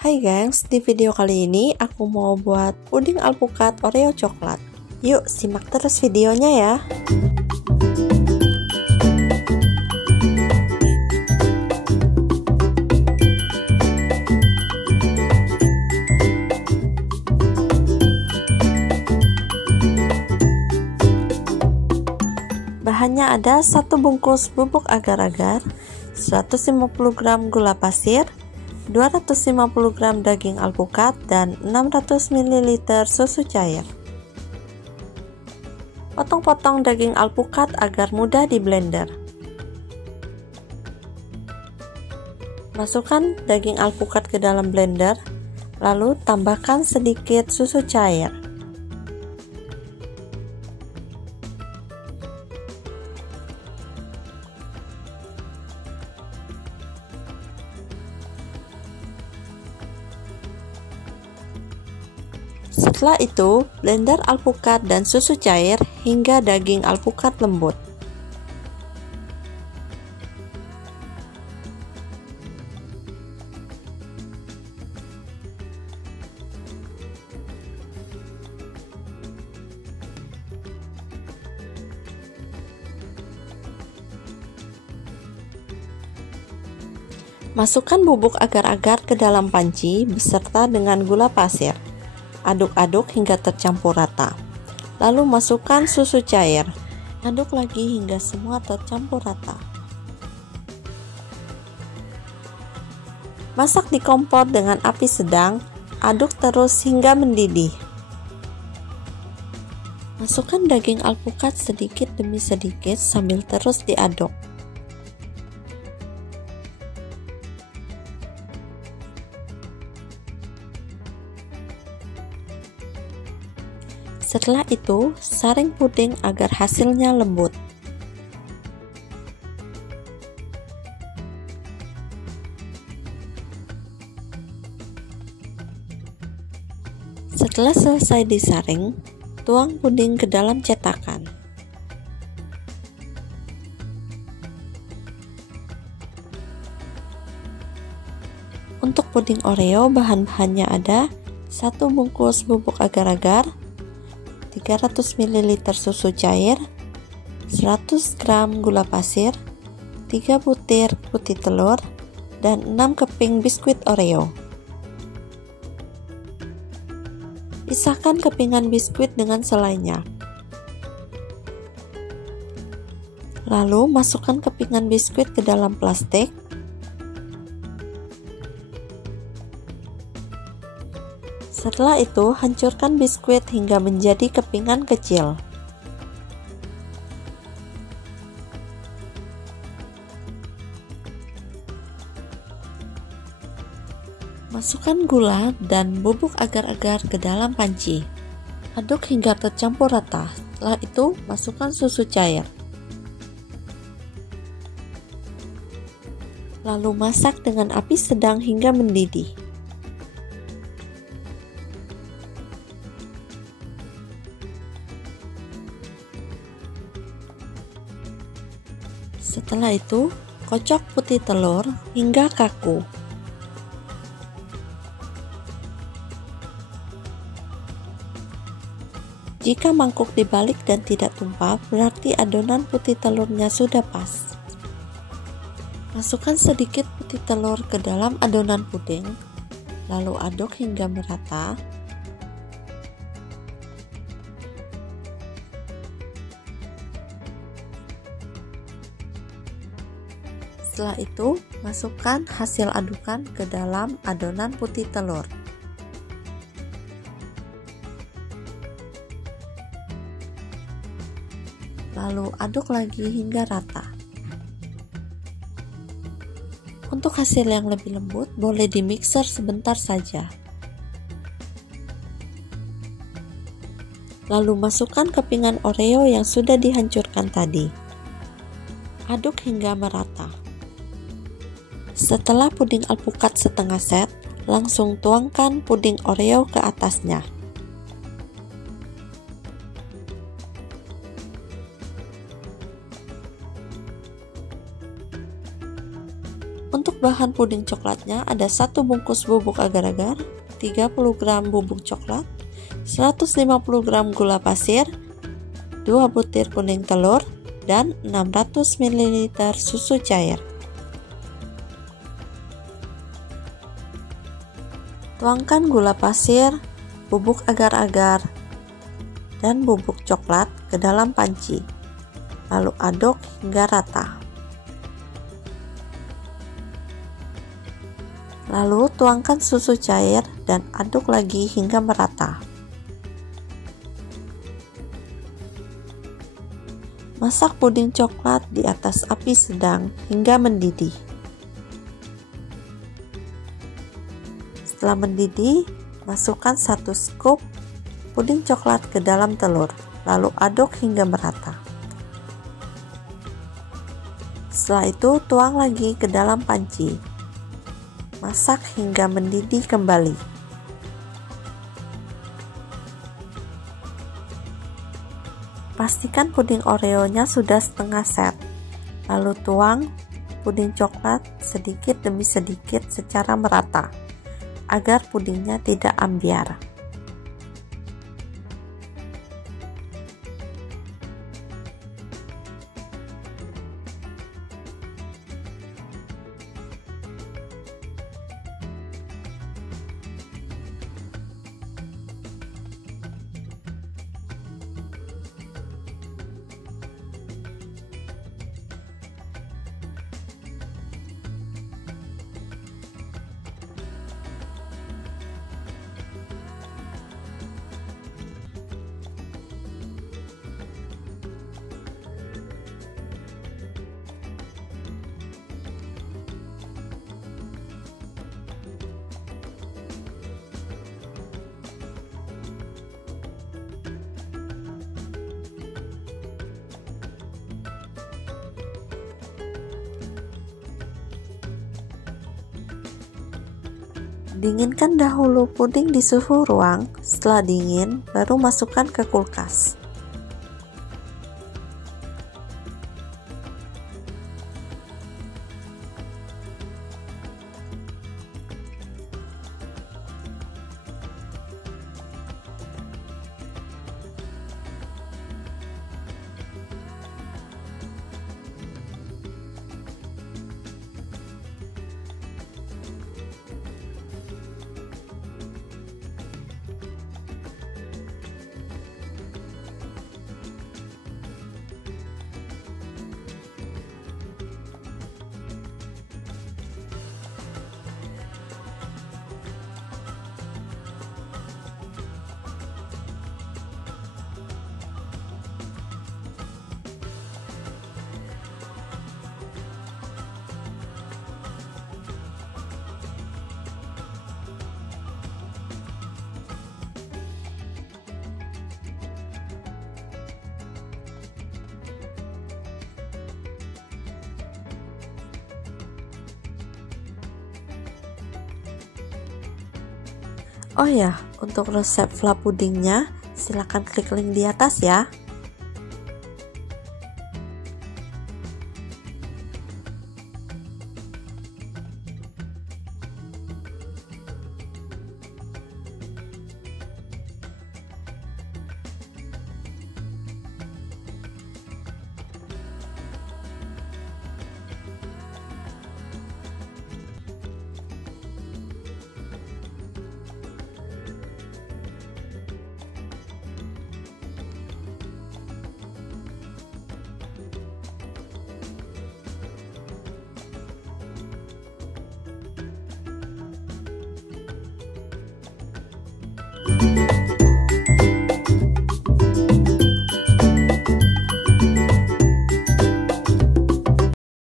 Hai gengs, di video kali ini aku mau buat puding alpukat Oreo coklat. Yuk simak terus videonya ya. Bahannya ada 1 bungkus bubuk agar-agar, 150 gram gula pasir, 250 gram daging alpukat, dan 600 ml susu cair. Potong-potong daging alpukat agar mudah di blender. Masukkan daging alpukat ke dalam blender, lalu tambahkan sedikit susu cair. Setelah itu, blender alpukat dan susu cair hingga daging alpukat lembut. Masukkan bubuk agar-agar ke dalam panci beserta dengan gula pasir. Aduk-aduk hingga tercampur rata. Lalu masukkan susu cair. Aduk lagi hingga semua tercampur rata. Masak di kompor dengan api sedang. Aduk terus hingga mendidih. Masukkan daging alpukat sedikit demi sedikit sambil terus diaduk. Setelah itu, saring puding agar hasilnya lembut. Setelah selesai disaring, tuang puding ke dalam cetakan. Untuk puding Oreo, bahan-bahannya ada 1 bungkus bubuk agar-agar, 300 ml susu cair, 100 gram gula pasir, 3 butir putih telur, dan 6 keping biskuit Oreo. Pisahkan kepingan biskuit dengan selainya. Lalu masukkan kepingan biskuit ke dalam plastik. Setelah itu, hancurkan biskuit hingga menjadi kepingan kecil. Masukkan gula dan bubuk agar-agar ke dalam panci. Aduk hingga tercampur rata. Setelah itu, masukkan susu cair. Lalu masak dengan api sedang hingga mendidih. Setelah itu, kocok putih telur hingga kaku. Jika mangkuk dibalik dan tidak tumpah, berarti adonan putih telurnya sudah pas. Masukkan sedikit putih telur ke dalam adonan puding, lalu aduk hingga merata. Setelah itu, masukkan hasil adukan ke dalam adonan putih telur. Lalu aduk lagi hingga rata. Untuk hasil yang lebih lembut, boleh di mixer sebentar saja. Lalu masukkan kepingan Oreo yang sudah dihancurkan tadi. Aduk hingga merata. Setelah puding alpukat setengah set, langsung tuangkan puding Oreo ke atasnya. Untuk Untuk bahan puding coklatnya ada 1 bungkus bubuk agar-agar, 30 gram bubuk coklat, 150 gram gula pasir, 2 butir kuning telur, dan 600 ml susu cair. Tuangkan gula pasir, bubuk agar-agar, dan bubuk coklat ke dalam panci, lalu aduk hingga rata. Lalu tuangkan susu cair dan aduk lagi hingga merata. Masak puding coklat di atas api sedang hingga mendidih. Setelah mendidih, masukkan 1 scoop puding coklat ke dalam telur, lalu aduk hingga merata. Setelah itu, tuang lagi ke dalam panci. Masak hingga mendidih kembali. Pastikan puding Oreo-nya sudah setengah set. Lalu tuang puding coklat sedikit demi sedikit secara merata, agar pudingnya tidak ambyar. Dinginkan dahulu puding di suhu ruang, setelah dingin baru masukkan ke kulkas. Oh ya, untuk resep fla pudingnya, silakan klik link di atas ya.